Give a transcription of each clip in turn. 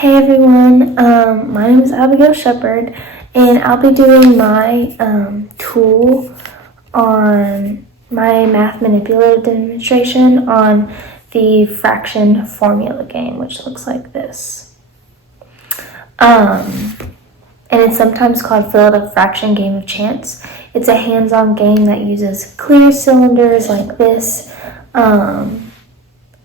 Hey everyone, my name is Abigail Shepherd, and I'll be doing my tool on my math manipulative demonstration on the fraction formula game, which looks like this. And it's sometimes called Fill It a Fraction Game of Chance. It's a hands-on game that uses clear cylinders like this, and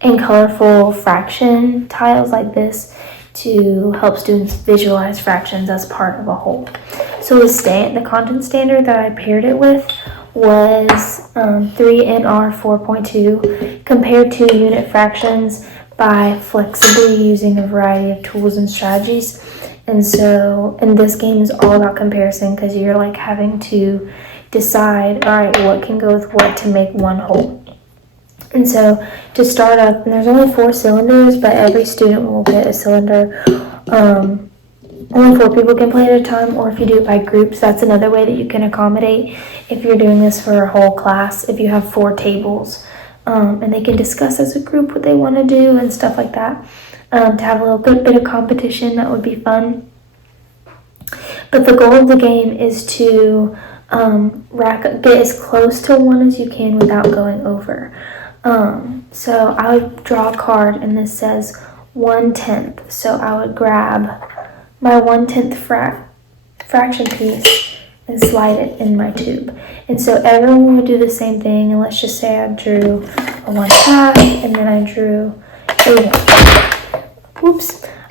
colorful fraction tiles like this to help students visualize fractions as part of a whole. So the content standard that I paired it with was 3NR 4.2 compared to unit fractions by flexibly using a variety of tools and strategies. And this game is all about comparison because you're like having to decide, all right, what can go with what to make one whole. And so to start up, and there's only 4 cylinders, but every student will get a cylinder. Only 4 people can play at a time, or if you do it by groups, that's another way that you can accommodate if you're doing this for a whole class, if you have 4 tables. And they can discuss as a group what they want to do and stuff like that. To have a little bit of competition, that would be fun. But the goal of the game is to get as close to 1 as you can without going over. So I would draw a card, and this says 1/10. So I would grab my 1/10 fraction piece and slide it in my tube. And so everyone would do the same thing. And let's just say I drew a 1/2, and then I drew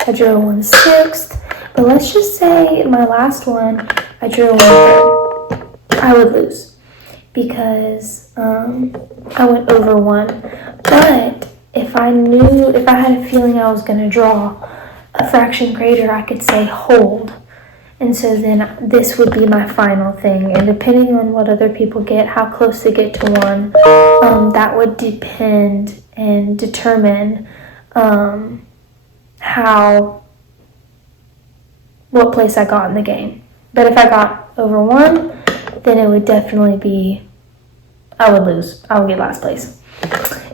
I drew a 1/6. But let's just say my last one, I drew a 1/3. I would lose because I went over 1. But if I had a feeling I was going to draw a fraction greater, I could say hold. And so then this would be my final thing. And depending on what other people get, how close they get to 1, that would depend and determine what place I got in the game. But if I got over 1, then it would definitely be, I would lose. I would get last place.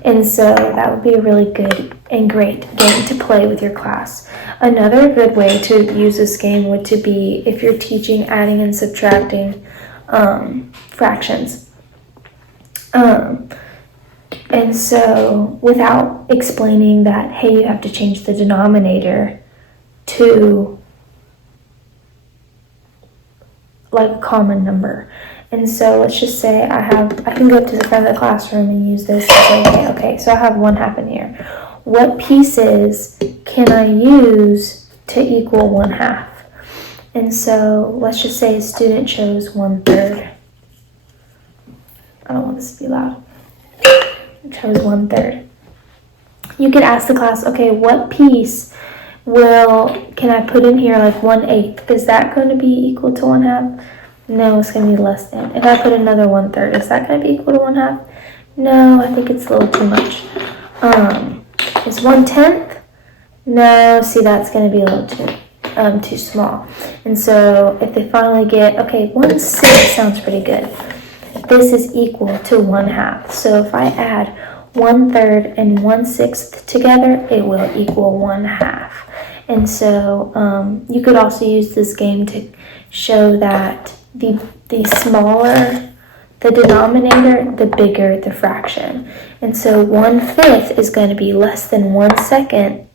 And so that would be a really good and great game to play with your class. Another good way to use this game would to be if you're teaching adding and subtracting fractions. And so without explaining that, hey, you have to change the denominator to like a common number. And so let's just say I can go up to the front of the classroom and use this and say, okay, so I have 1/2 in here. What pieces can I use to equal 1/2? And so let's just say a student chose 1/3. I don't want this to be loud. Chose 1/3. You could ask the class, okay, what piece can I put in here, like 1/8? Is that going to be equal to 1/2? No, it's going to be less than. If I put another 1/3, is that going to be equal to 1/2? No, I think it's a little too much. Is 1/10? No, see, that's going to be a little too small. And so if they finally get, okay, 1/6 sounds pretty good. This is equal to 1/2. So if I add 1/3 and 1/6 together, it will equal 1/2. And so you could also use this game to show that the smaller the denominator, the bigger the fraction. And so 1/5 is going to be less than 1/2,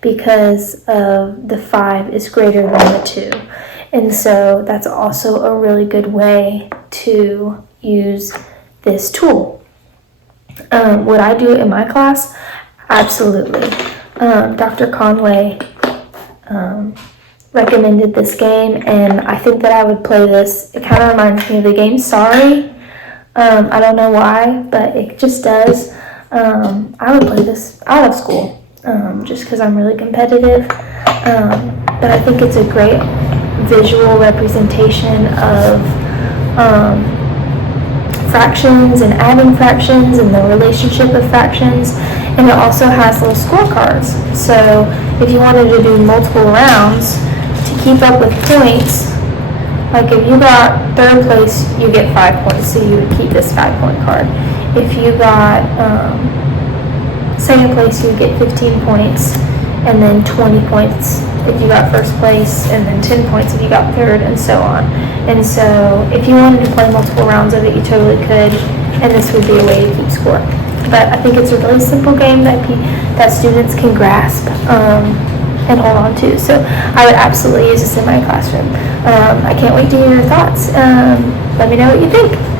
because of the 5 is greater than the 2. And so that's also a really good way to use this tool. Would I do it in my class? Absolutely. Dr. Conway recommended this game, and I think that I would play this. It kind of reminds me of the game Sorry. I don't know why, but it just does. I would play this out of school just because I'm really competitive. But I think it's a great visual representation of fractions and adding fractions and the relationship of fractions. And it also has little scorecards. So if you wanted to do multiple rounds to keep up with points, like if you got 3rd place, you get 5 points. So you would keep this 5-point card. If you got 2nd place, you would get 15 points. and then 20 points if you got first place, and then 10 points if you got third, and so on. And so if you wanted to play multiple rounds of it, you totally could, and this would be a way to keep score. But I think it's a really simple game that students can grasp and hold on to. So I would absolutely use this in my classroom. I can't wait to hear your thoughts. Let me know what you think.